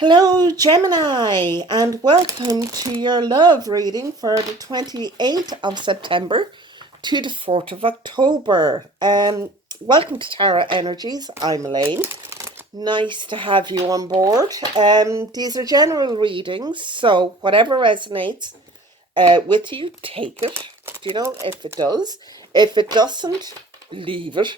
Hello, Gemini, and welcome to your love reading for the 28th of September to the 4th of October. Welcome to Tarot Energies. I'm Elaine. Nice to have you on board. These are general readings, so whatever resonates with you, take it. If it does. If it doesn't, leave it.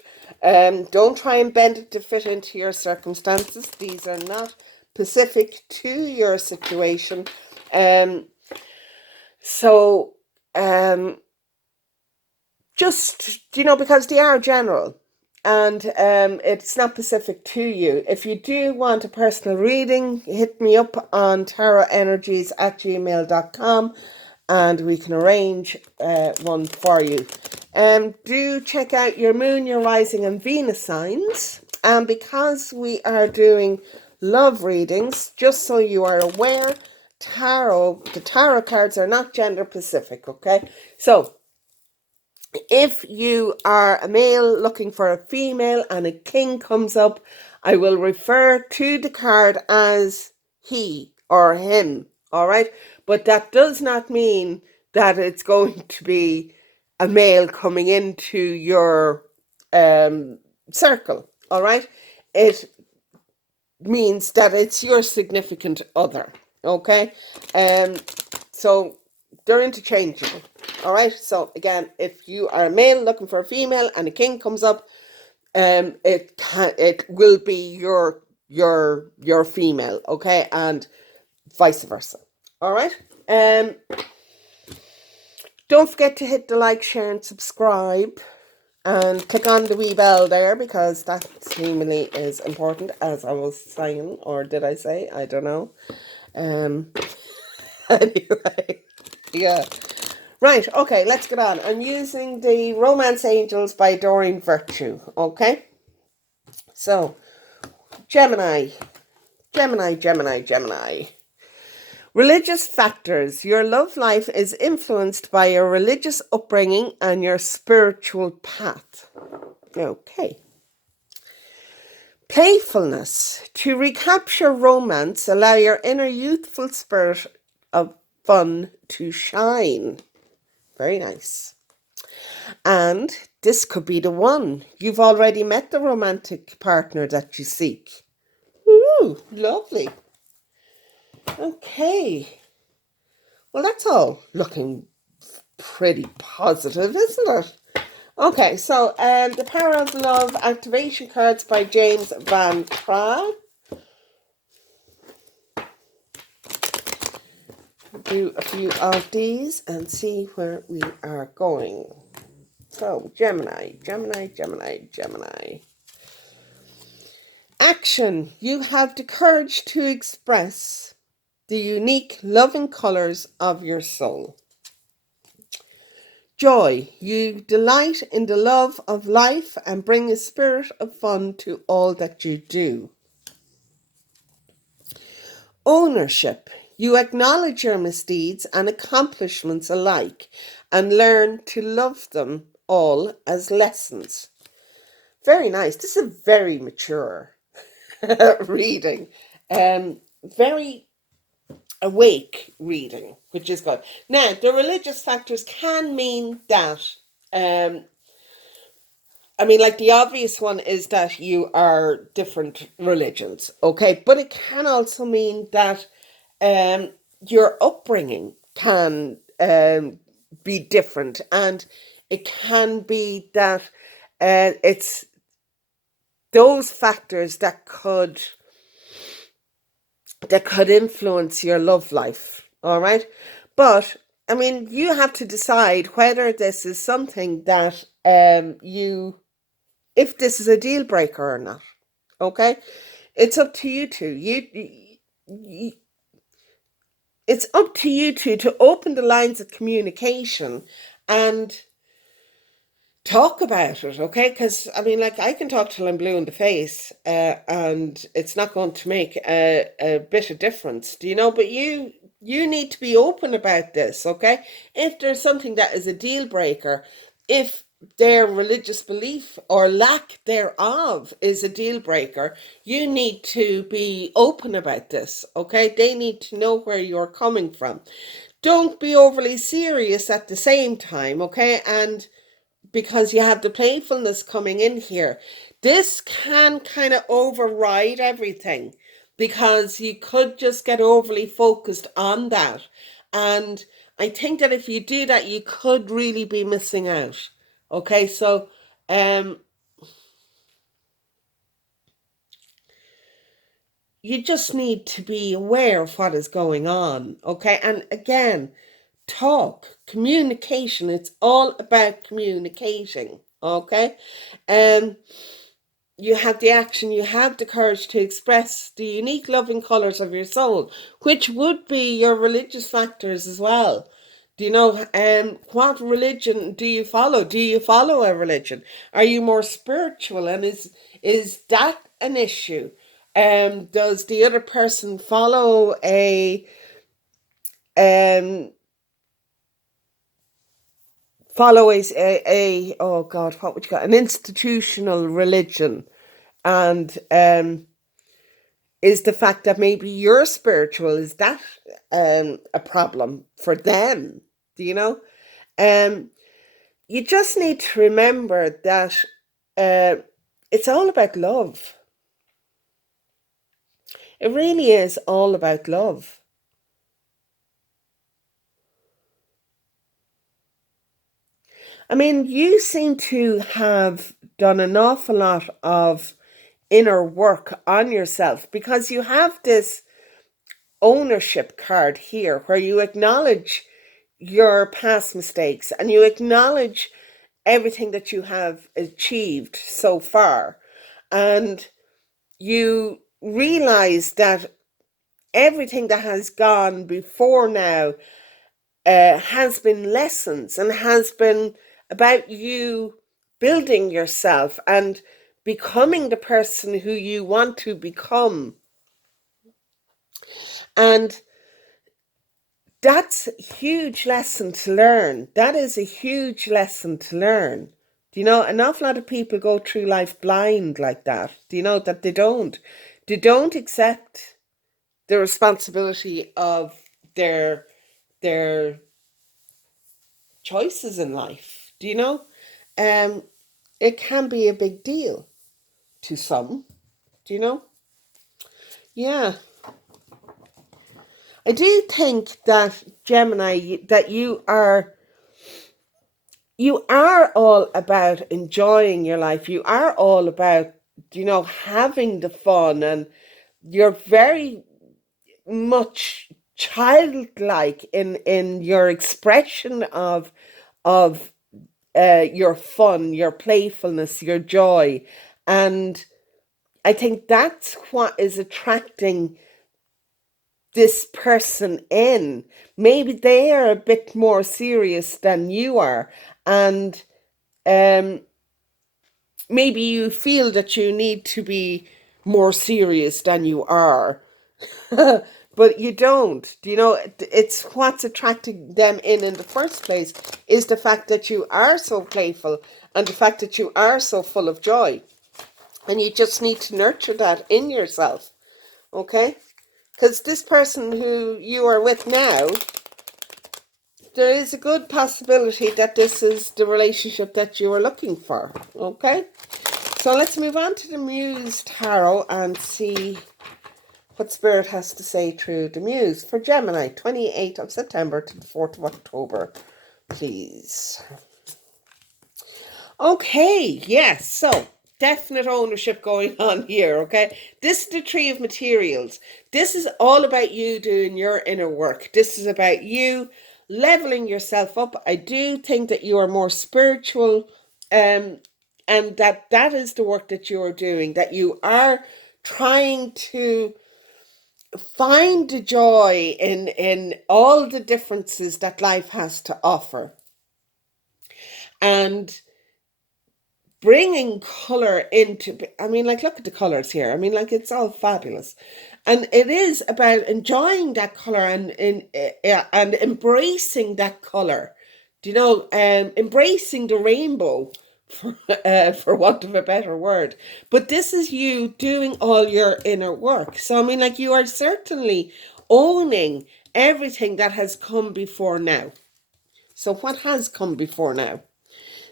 Don't try and bend it to fit into your circumstances. These are not specific to your situation. So because they are general and it's not specific to you. If you do want a personal reading, hit me up on tarotenergies@gmail.com and we can arrange one for you. Do check out your moon, your rising and Venus signs. And because we are doing love readings, just so you are aware, the tarot cards are not gender specific, okay? So if you are a male looking for a female and a king comes up, I will refer to the card as he or him, all right? But that does not mean that it's going to be a male coming into your circle, all right? It means that it's your significant other, okay? So they're interchangeable, all right? So again, if you are a male looking for a female and a king comes up, it will be your female, okay, and vice versa, all right? Don't forget to hit the like, share, and subscribe. And click on the wee bell there because that seemingly is important, as I was saying, or did I say? I don't know. Anyway, yeah. Right, okay, let's get on. I'm using the Romance Angels by Doreen Virtue, okay? So, Gemini. Religious factors. Your love life is influenced by your religious upbringing and your spiritual path. Okay. Playfulness. To recapture romance, allow your inner youthful spirit of fun to shine. Very nice. And this could be the one. You've already met the romantic partner that you seek. Ooh, lovely. Okay. Well, that's all looking pretty positive, isn't it? Okay, so the Power of Love activation cards by James Van Praagh. Do a few of these and see where we are going. So, Gemini. Action. You have the courage to express the unique loving colors of your soul. Joy. You delight in the love of life and bring a spirit of fun to all that you do. Ownership. You acknowledge your misdeeds and accomplishments alike and learn to love them all as lessons. Very nice. This is a very mature reading. Very awake reading, which is good. Now, the religious factors can mean that, like the obvious one is that you are different religions, okay? But it can also mean that your upbringing can be different, and it can be that it's those factors that could influence your love life, all right? But you have to decide whether this is something that if this is a deal breaker or not, okay? It's up to you two. It's up to you two to open the lines of communication and talk about it, okay? Because I can talk till I'm blue in the face, and it's not going to make a bit of difference, but you need to be open about this, okay? If there's something that is a deal breaker, if their religious belief or lack thereof is a deal breaker, you need to be open about this, okay? They need to know where you're coming from. Don't be overly serious at the same time, okay? And because you have the playfulness coming in here, this can kind of override everything, because you could just get overly focused on that. And I think that if you do that, you could really be missing out. Okay, so you just need to be aware of what is going on. Okay, and again, communication. It's all about communicating. Okay, um, you have the action, you have the courage to express the unique loving colours of your soul, which would be your religious factors as well. Do you know what religion do you follow? Do you follow a religion? Are you more spiritual? And is that an issue? Does the other person follow um a oh God, what would you call it? An institutional religion? And is the fact that maybe you're spiritual, is that a problem for them? Do you know? Um, you just need to remember that uh, it's all about love. It really is all about love. I mean, you seem to have done an awful lot of inner work on yourself, because you have this ownership card here where you acknowledge your past mistakes and you acknowledge everything that you have achieved so far, and you realize that everything that has gone before now has been lessons and has been about you building yourself and becoming the person who you want to become. And that's a huge lesson to learn. That is a huge lesson to learn. Do you know, an awful lot of people go through life blind like that. Do you know that they don't accept the responsibility of their their choices in life. Do you know? Um, it can be a big deal to some. Do you know? Yeah. I do think that, Gemini, that you are all about enjoying your life. You are all about, having the fun, and you're very much childlike in your expression of your fun, your playfulness, your joy. And I think that's what is attracting this person in. Maybe they are a bit more serious than you are, and um, maybe you feel that you need to be more serious than you are. But you don't. Do you know, it's what's attracting them in the first place is the fact that you are so playful and the fact that you are so full of joy. And you just need to nurture that in yourself. Okay? Because this person who you are with now, there is a good possibility that this is the relationship that you are looking for. Okay? So let's move on to the Muse Tarot and see what Spirit has to say through the Muse for Gemini, 28th of September to the 4th of October, please. Okay, yes, so definite ownership going on here, okay? This is the Tree of Materials. This is all about you doing your inner work. This is about you leveling yourself up. I do think that you are more spiritual, and that is the work that you are doing, that you are trying to find the joy in all the differences that life has to offer, and bringing color into, I mean, like, look at the colors here. I mean, like, it's all fabulous, and it is about enjoying that color and embracing that color. embracing the rainbow, for want of a better word. But this is you doing all your inner work. So, I mean, like, you are certainly owning everything that has come before now. So what has come before now?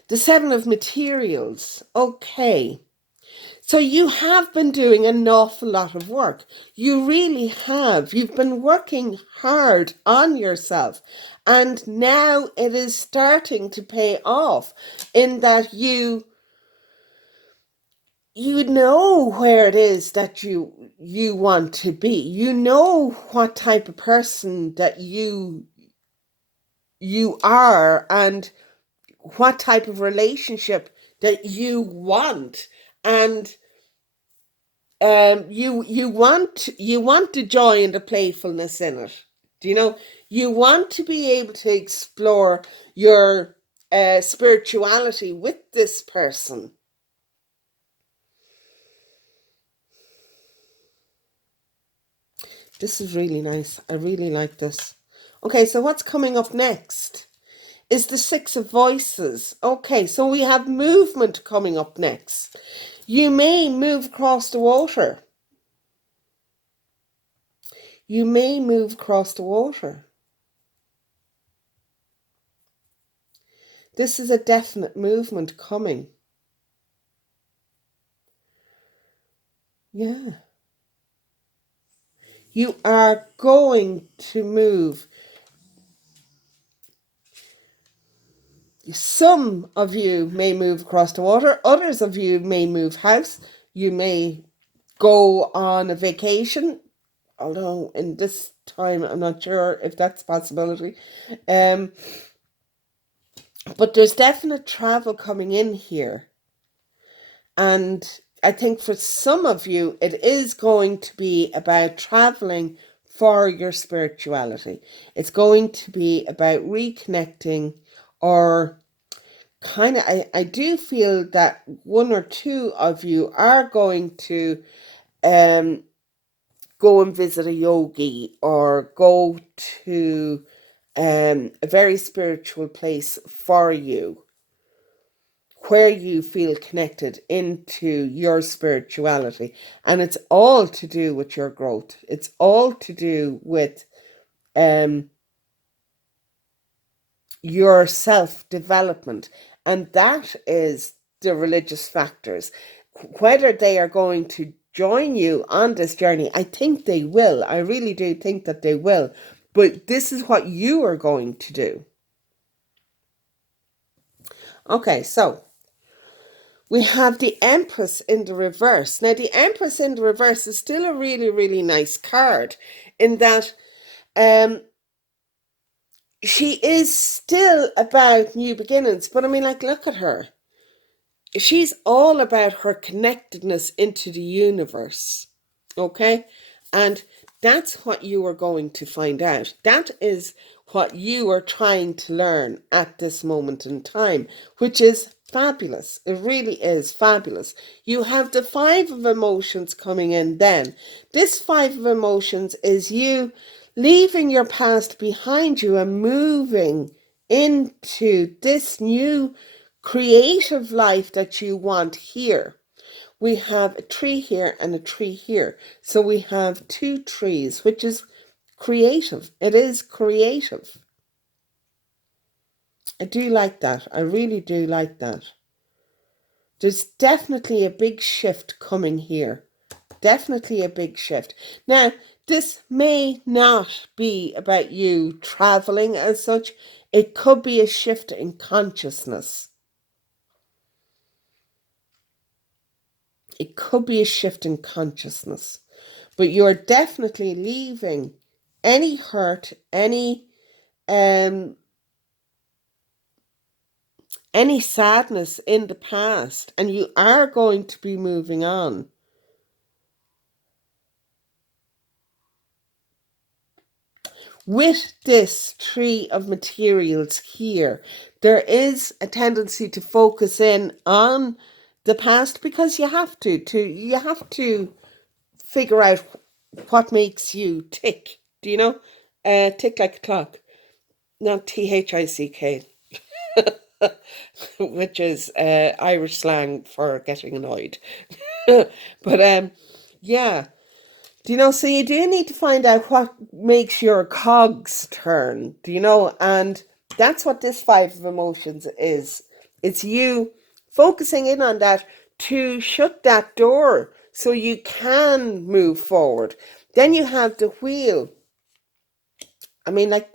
The Seven of Materials. Okay. So you have been doing an awful lot of work. You really have. You've been working hard on yourself. And now it is starting to pay off in that you know where it is that you want to be. You know what type of person that you are, and what type of relationship that you want. And you want the joy and the playfulness in it. You want to be able to explore your spirituality with this person. This is really nice. I really like this. Okay, so what's coming up next is the Six of Voices. Okay, so we have movement coming up next. You may move across the water. You may move across the water. This is a definite movement coming. Yeah. You are going to move. Some of you may move across the water. Others of you may move house. You may go on a vacation. Although in this time, I'm not sure if that's a possibility. But there's definite travel coming in here. And I think for some of you, it is going to be about traveling for your spirituality. It's going to be about reconnecting, or kind of, I do feel that one or two of you are going to go and visit a yogi, or go to a very spiritual place for you, where you feel connected into your spirituality. And it's all to do with your growth. It's all to do with your self-development. And that is the religious factors. Whether they are going to join you on this journey, I think they will. I really do think that they will. But this is what you are going to do. Okay, so we have the Empress in the reverse. Now, the Empress in the reverse is still a really, really nice card, in that she is still about new beginnings. But I mean, like, look at her. She's all about her connectedness into the universe. Okay? And that's what you are going to find out. That is what you are trying to learn at this moment in time, which is fabulous. It really is fabulous. You have the Five of Emotions coming in then. This Five of Emotions is you leaving your past behind you and moving into this new creative life that you want here. We have a tree here and a tree here. So we have two trees, which is creative. It is creative. I do like that. I really do like that. There's definitely a big shift coming here. Definitely a big shift. Now, this may not be about you traveling as such. It could be a shift in consciousness. It could be a shift in consciousness. But you're definitely leaving any hurt, any sadness in the past, and you are going to be moving on. With this Tree of Materials here, there is a tendency to focus in on the past, because you have to figure out what makes you tick. Do you know? Tick like a clock. Not THICK. which is Irish slang for getting annoyed. But yeah. Do you know, so you do need to find out what makes your cogs turn, do you know? And that's what this five of emotions is. It's you focusing in on that to shut that door so you can move forward. Then you have the wheel. I mean, like,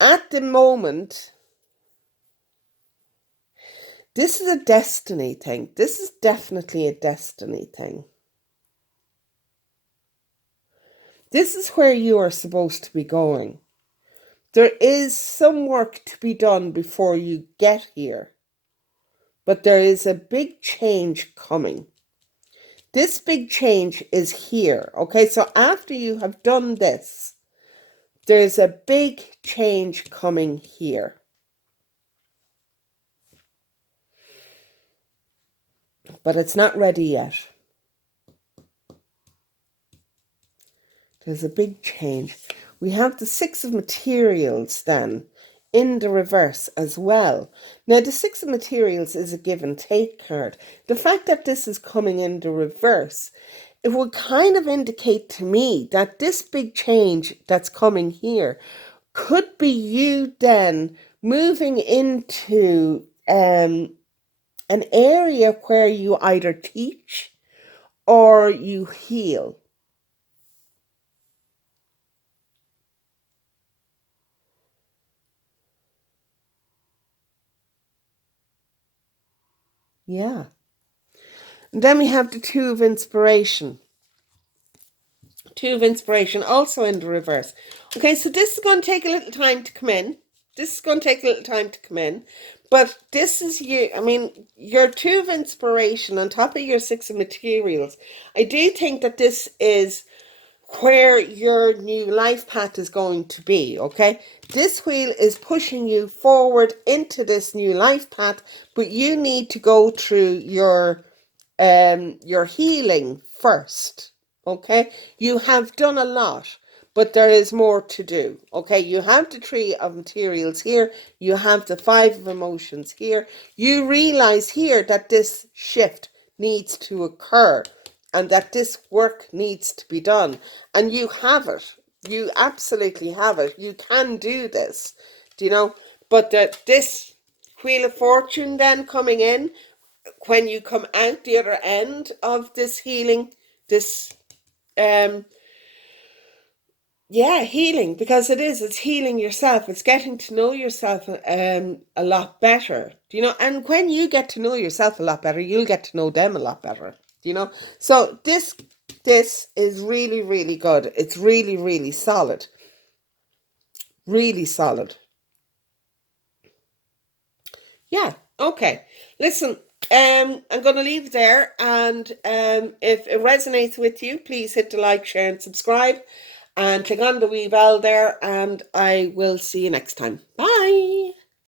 at the moment, this is a destiny thing. This is definitely a destiny thing. This is where you are supposed to be going. There is some work to be done before you get here, but there is a big change coming. This big change is here, okay? So after you have done this, there's a big change coming here. But it's not ready yet. There's a big change. We have the Six of Materials then in the reverse as well. Now, the Six of Materials is a give and take card. The fact that this is coming in the reverse, it would kind of indicate to me that this big change that's coming here could be you then moving into an area where you either teach or you heal. Yeah. And then we have the Two of Inspiration. Two of Inspiration also in the reverse. Okay, so this is going to take a little time to come in. This is going to take a little time to come in. But this is you. I mean, your Two of Inspiration on top of your Six of Materials. I do think that this is where your new life path is going to be, okay? This wheel is pushing you forward into this new life path, but you need to go through your healing first, okay? You have done a lot, but there is more to do, okay? You have the Three of Materials here. You have the Five of Emotions here. You realize here that this shift needs to occur and that this work needs to be done. And you have it. You absolutely have it. You can do this, do you know? But this Wheel of Fortune then coming in, when you come out the other end of this healing, this healing, because it's healing yourself. It's getting to know yourself a lot better, do you know? And when you get to know yourself a lot better, you'll get to know them a lot better, do you know? So this is really, really good. It's really, really solid. Really solid. Yeah, okay. Listen, I'm going to leave it there, and if it resonates with you, please hit the like, share, and subscribe, and click on the wee bell there, and I will see you next time. Bye!